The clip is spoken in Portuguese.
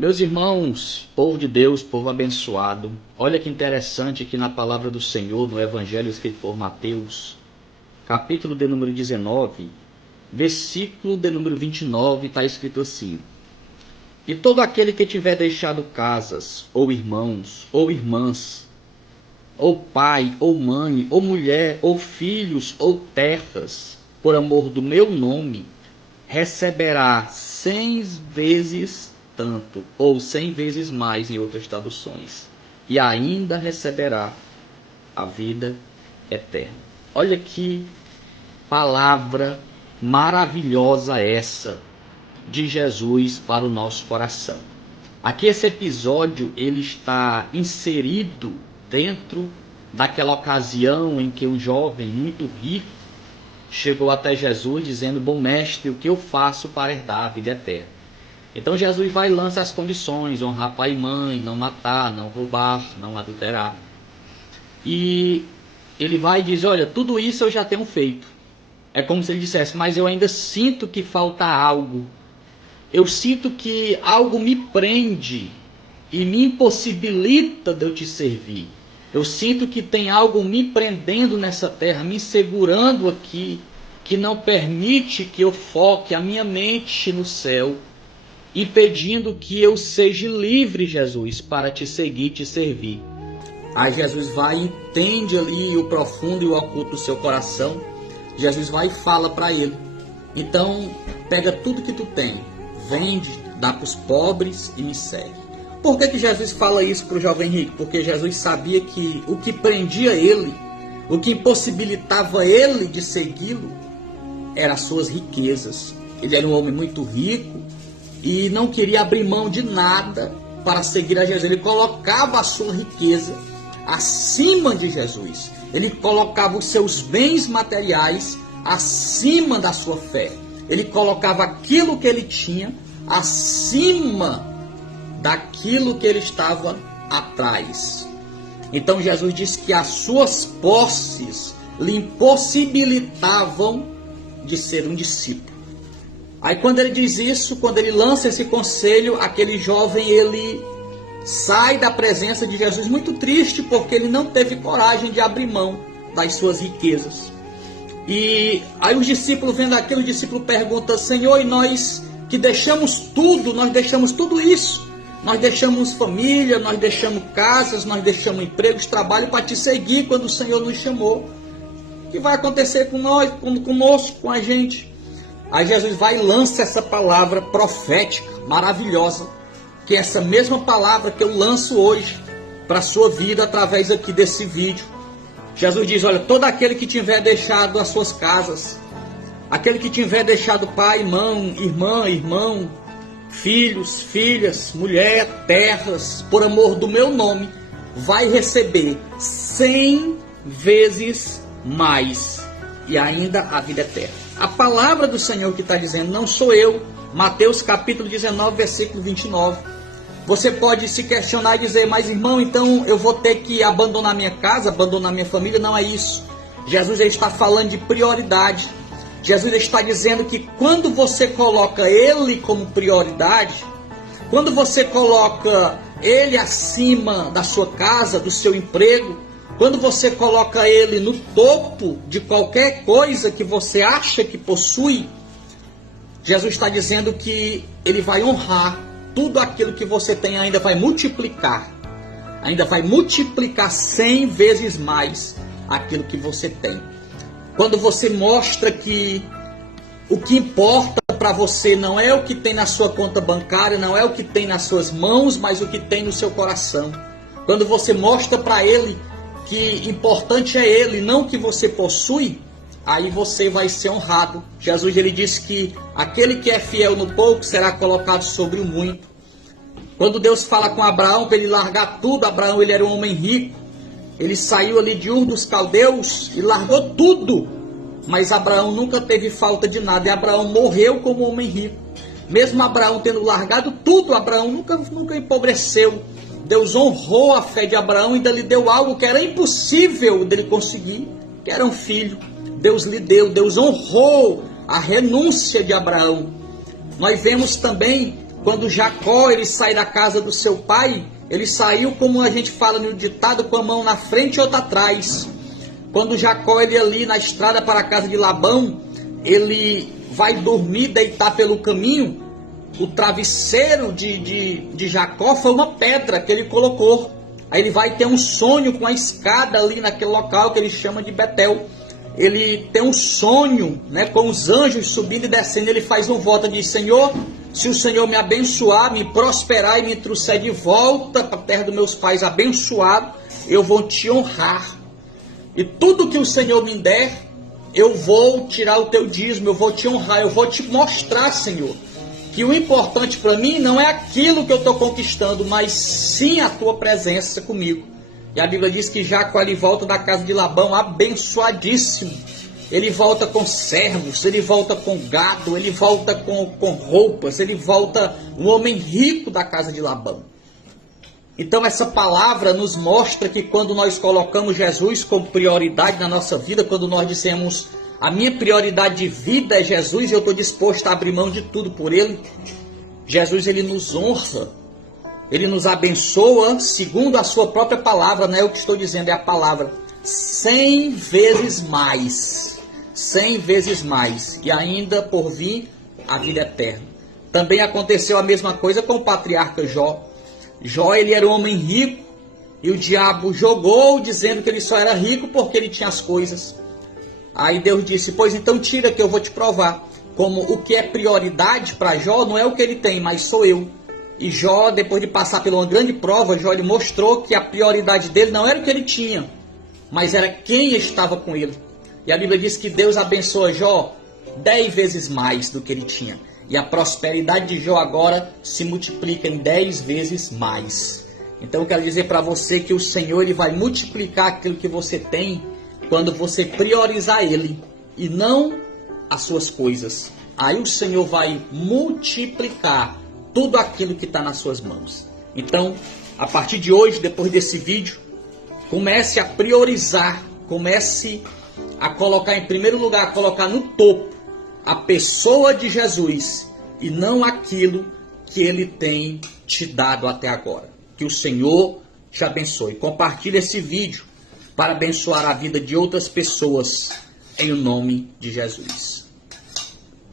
Meus irmãos, povo de Deus, povo abençoado, olha que interessante que na palavra do Senhor, no Evangelho escrito por Mateus, capítulo de número 19, versículo de número 29, está escrito assim: E todo aquele que tiver deixado casas, ou irmãos, ou irmãs, ou pai, ou mãe, ou mulher, ou filhos, ou terras, por amor do meu nome, receberá 100 vezes tanto, ou 100 vezes mais em outras traduções, e ainda receberá a vida eterna. Olha que palavra maravilhosa essa de Jesus para o nosso coração. Aqui esse episódio ele está inserido dentro daquela ocasião em que um jovem muito rico chegou até Jesus dizendo: bom mestre, o que eu faço para herdar a vida eterna? Então Jesus vai e lança as condições: honrar pai e mãe, não matar, não roubar, não adulterar. E ele vai e diz: olha, tudo isso eu já tenho feito. É como se ele dissesse: mas eu ainda sinto que falta algo. Eu sinto que algo me prende e me impossibilita de eu te servir. Eu sinto que tem algo me prendendo nessa terra, me segurando aqui, que não permite que eu foque a minha mente no céu, impedindo que eu seja livre, Jesus, para te seguir e te servir. Aí Jesus vai e entende ali o profundo e o oculto do seu coração. Jesus vai e fala para ele: então pega tudo que tu tem, vende, dá para os pobres e me segue. Por que Jesus fala isso para o jovem rico? Porque Jesus sabia que o que prendia ele, o que impossibilitava ele de segui-lo, eram as suas riquezas. Ele era um homem muito rico e não queria abrir mão de nada para seguir a Jesus. Ele colocava a sua riqueza acima de Jesus. Ele colocava os seus bens materiais acima da sua fé. Ele colocava aquilo que ele tinha acima daquilo que ele estava atrás. Então Jesus disse que as suas posses lhe impossibilitavam de ser um discípulo. Aí quando ele diz isso, quando ele lança esse conselho, aquele jovem ele sai da presença de Jesus muito triste, porque ele não teve coragem de abrir mão das suas riquezas. E aí os discípulos, vendo aquilo, o discípulo pergunta: Senhor, e nós que deixamos tudo, nós deixamos tudo isso, nós deixamos família, nós deixamos casas, nós deixamos empregos, trabalho para te seguir quando o Senhor nos chamou. O que vai acontecer com nós, conosco, com a gente? Aí Jesus vai e lança essa palavra profética, maravilhosa, que é essa mesma palavra que eu lanço hoje para a sua vida através aqui desse vídeo. Jesus diz: olha, todo aquele que tiver deixado as suas casas, aquele que tiver deixado pai, mãe, irmã, irmão, filhos, filhas, mulher, terras, por amor do meu nome, vai receber 100 vezes mais e ainda a vida eterna. A palavra do Senhor que está dizendo, não sou eu. Mateus capítulo 19, versículo 29. Você pode se questionar e dizer: mas irmão, então eu vou ter que abandonar minha casa, abandonar minha família? Não é isso. Jesus está falando de prioridade. Jesus está dizendo que quando você coloca Ele como prioridade, quando você coloca Ele acima da sua casa, do seu emprego, quando você coloca Ele no topo de qualquer coisa que você acha que possui, Jesus está dizendo que Ele vai honrar tudo aquilo que você tem, ainda vai multiplicar 100 vezes mais aquilo que você tem. Quando você mostra que o que importa para você não é o que tem na sua conta bancária, não é o que tem nas suas mãos, mas o que tem no seu coração. Quando você mostra para Ele que importante é Ele, não o que você possui, aí você vai ser honrado. Jesus ele disse que aquele que é fiel no pouco será colocado sobre o muito. Quando Deus fala com Abraão para ele largar tudo, Abraão ele era um homem rico. Ele saiu ali de Ur dos Caldeus e largou tudo. Mas Abraão nunca teve falta de nada. E Abraão morreu como homem rico. Mesmo Abraão tendo largado tudo, Abraão nunca empobreceu. Deus honrou a fé de Abraão e ainda lhe deu algo que era impossível dele conseguir, que era um filho. Deus lhe deu, Deus honrou a renúncia de Abraão. Nós vemos também quando Jacó ele sai da casa do seu pai, ele saiu, como a gente fala no ditado, com a mão na frente e outra atrás. Quando Jacó ele ali na estrada para a casa de Labão, ele vai dormir, deitar pelo caminho, o travesseiro de Jacó foi uma pedra que ele colocou. Aí ele vai ter um sonho com a escada ali naquele local que ele chama de Betel. Ele tem um sonho, né, com os anjos subindo e descendo. Ele faz um voto, diz: Senhor, se o Senhor me abençoar, me prosperar e me trouxer de volta para perto dos meus pais abençoado, eu vou te honrar. E tudo que o Senhor me der, eu vou tirar o teu dízimo, eu vou te honrar, eu vou te mostrar, Senhor, que o importante para mim não é aquilo que eu estou conquistando, mas sim a tua presença comigo. E a Bíblia diz que Jacó ele volta da casa de Labão abençoadíssimo. Ele volta com servos, ele volta com gado, ele volta com roupas, ele volta um homem rico da casa de Labão. Então essa palavra nos mostra que quando nós colocamos Jesus como prioridade na nossa vida, quando nós dissemos: a minha prioridade de vida é Jesus e eu estou disposto a abrir mão de tudo por Ele, Jesus ele nos honra, Ele nos abençoa segundo a sua própria palavra, não é o que estou dizendo, é a palavra, 100 vezes mais, 100 vezes mais, e ainda por vir a vida eterna. Também aconteceu a mesma coisa com o patriarca Jó. Jó ele era um homem rico e o diabo jogou dizendo que ele só era rico porque ele tinha as coisas. Aí Deus disse: pois então tira que eu vou te provar. Como o que é prioridade para Jó não é o que ele tem, mas sou eu. E Jó, depois de passar por uma grande prova, Jó ele mostrou que a prioridade dele não era o que ele tinha, mas era quem estava com ele. E a Bíblia diz que Deus abençoa Jó 10 vezes mais do que ele tinha. E a prosperidade de Jó agora se multiplica em 10 vezes mais. Então eu quero dizer para você que o Senhor ele vai multiplicar aquilo que você tem quando você priorizar Ele e não as suas coisas. Aí o Senhor vai multiplicar tudo aquilo que está nas suas mãos. Então, a partir de hoje, depois desse vídeo, comece a priorizar, comece a colocar em primeiro lugar, a colocar no topo a pessoa de Jesus e não aquilo que Ele tem te dado até agora. Que o Senhor te abençoe. Compartilhe esse vídeo para abençoar a vida de outras pessoas em nome de Jesus.